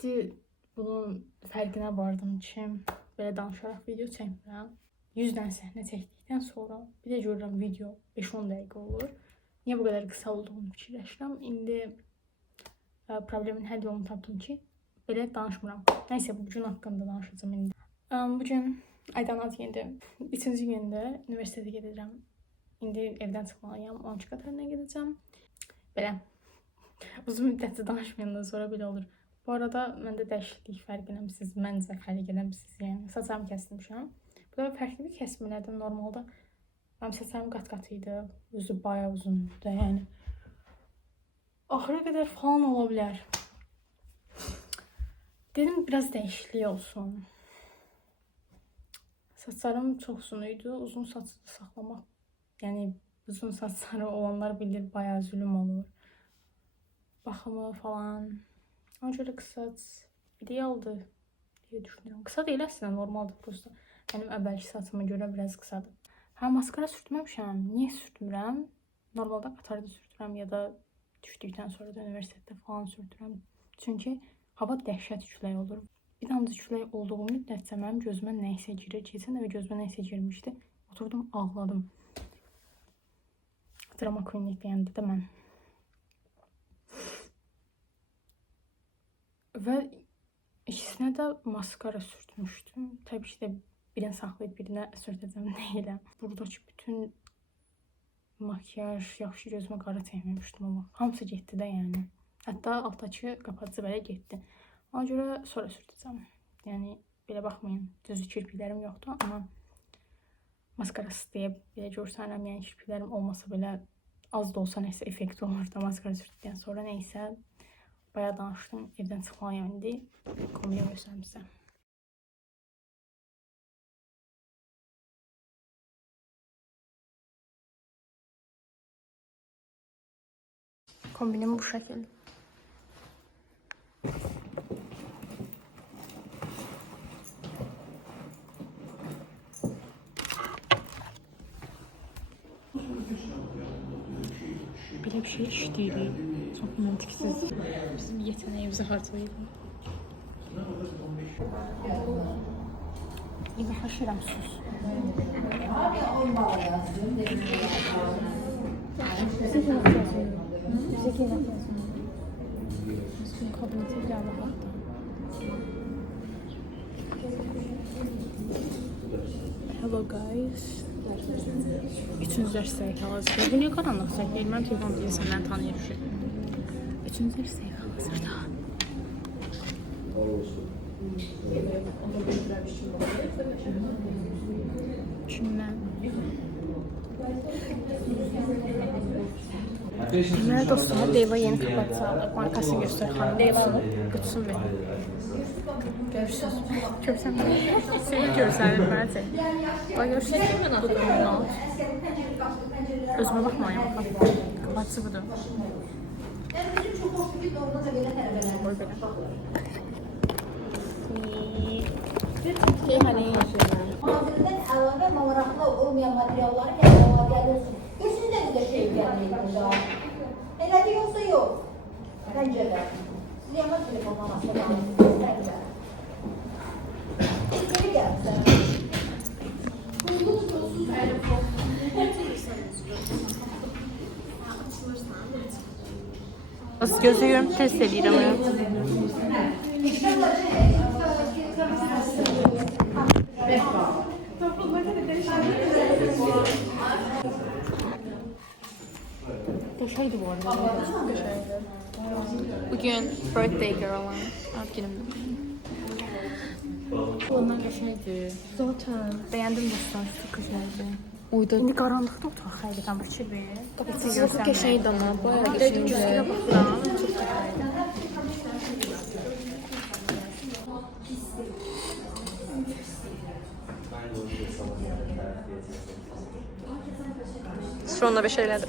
ciddi bunun fərqinə vardım ki, belə danışaraq video çəkmirəm. 100 dənə səhnə çəkdikdən sonra bir də görürəm video 5-10 dəqiqə olur. Niyə bu qədər qısa olduğunu fikirləşirəm. İndi problemin həll yolunu tapdım ki, belə danışmıram. Nəysə, bugün haqqında danışacağım indi. Bugün aydan az gündür. 3-cü gündə universitetə gedəcəm. İndi evdən çıxmalıyam. 12 qatarına gedəcəm. Belə uzun müddətli danışmayandan sonra belə olur. Bu arada məndə dəyişiklik fərq eləmişsiniz. Məncə fərq eləmişsiniz. Yəni saçlarımı kəsmişəm. Bu da fərqli bir kəsmələrdən normalda mənim saçlarım qat-qat idi. Özü bayağı uzundu. Yəni axıra qədər falan ola bilər. Dedim biraz dəyişiklik olsun. Saçlarım çox uzun idi. Uzun saçı saxlamaq, yəni uzun saçları olanlar bilir, bayağı zülüm olur. Baxımı falan. Ona görə qısa idealdır deyə düşünürəm. Qısa deyil əslində, normaldır prosta. Mənim əvvəlki saçıma görə biraz qısadır. Maskara sürtməmişəm. Niyə sürtmürəm? Normalda qatarda sürtürəm ya da düşdükdən sonra da universitetdə falan sürtürəm. Çünki hava dəhşət külək olur. Bir damcı külək olduğu müddətcə mənim gözümə nəysə girir. Keçən dəfə gözümə nəysə girmişdi. Oturdum, ağladım. Drama queen deyəndə də mən. Və ikisinə də maskara sürtmüşdüm. Təbii ki də birini saxlayıb birinə sürtəcəm deyiləm. Buradakı bütün makyaj yaxşı gözümə qara çəkməmişdim ama hamısı getdi də yəni. Hətta altdakı qapatıcı belə getdi. Ona görə sonra sürtəcəm. Yəni belə baxmayın, düzü kirpiklərim yoxdur, amma maskarası deyə belə görsənirəm. Yəni kirpiklərim olmasa belə az da olsa nəysə effekti olur da maskara sürtdükdən sonra nəysə. Bayağı danışdım, evdən çıxmalıyam indi. Kombini göstərim sizə. Kombinim bu şəkildə. Belə bir şey işləyirik. Çox məntiqsiz. Bizim yeteneğimizi harcayırıq. İyi haşıram sus. Bize gel yapıyorsun. Üstün kabinete bile alır hatta. Hello guys. Üçüncü dərs səhiyyə hazırda. Bu niyə qaranlıq çəkir? Mən telefon deyəsən, mən tanıyırım. Üçüncü dərs səhiyyə hazırda. Kimdən? Deməli dostlar, Deyva yeni kapatıcı alır. Markasını göstərir. Xanım Deyva alıb, qutusunu verir. Görürsünüz. Görsən mi? Seni görsənir, mənə çək. Bax, görürsünüz. Budur, bunu al. Özümə baxmayayım. Kapatıcı budur. Boy belə. Malzemeden əlavə maraqlı olmayan materialları hətta gəlirsin. Gözündə də şey gəlməyir. Elədir yoxsa yox? Pəncədə. Siz yana telefondan asılamayın. Geri gəlsin. Buzlu sosuz telefon. Nasıl gözlüyorum, test edirəm. Döşeydi bu arada. Bugün birthday girl'ım. Ad günümdür. Ondan qəşəngdi. Zaten. Bəyəndim dostlar, çox gözəldi. Uydu. İndi qaranlıqda oturaq xeylidən fikir ver. Çok qəşəngdi ama. Bayağı qəşəngdi. Gözlüyə baxıram, çox qəşəngdi. Sonra bir şeyler.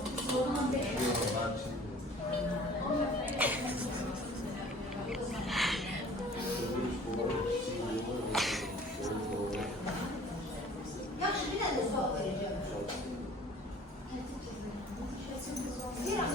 Bir an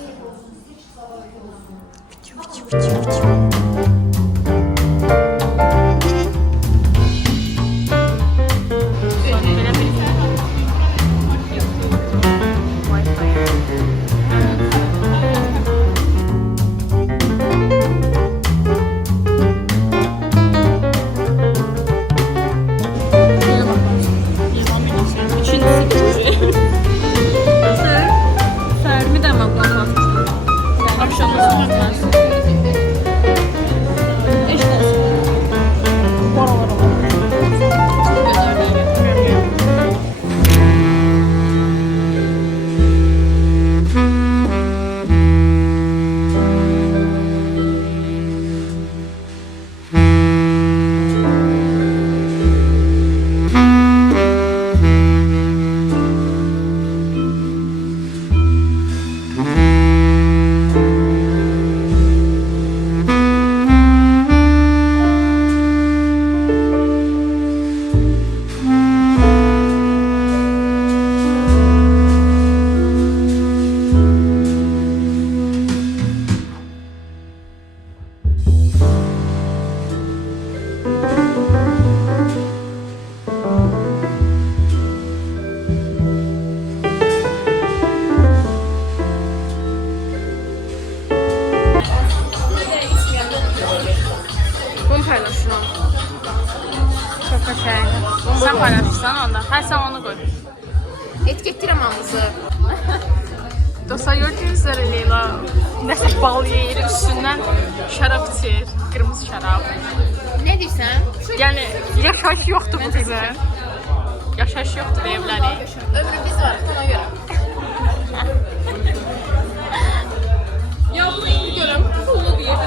qoysan onda. Hər sən onu qoy. Etikettirəm hamısı. Dostlar gördüğünüz üzere Leyla nəsə bal yeyir, üstündən şərab içir, qırmızı şərab. Ne deyirsən? Yəni yaşayış yoxdur bu qızın. Yaşayış yoxdur evləri. Ömrümüz var ona göre. Ya bunu iyi görəm. Pullu bir yer.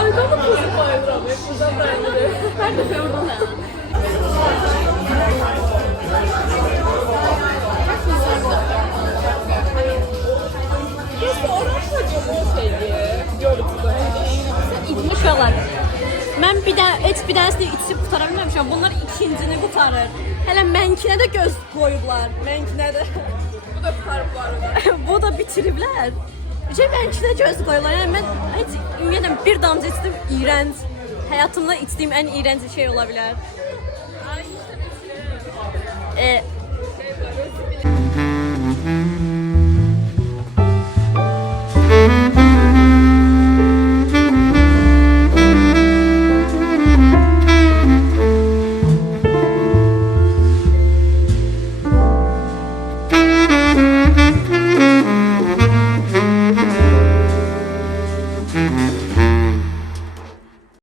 Arkamda pullu bayılır abi. Buradan bayılır. Ben de oradan. Uşaqlar. Mən heç bir dənəsini içib qutara bilməmişəm. Bunlar ikincini qutarır. Hələ mənkinə də göz qoyublar. Mənkinə də. Bu da tutarıblar. Bu da bitiriblər. Mənkinə göz qoyurlar. Yəni mən heç ümumiyyətlə bir damcı içdim, iyrənc. Həyatımda içdiyim ən iyrənc şey ola bilər.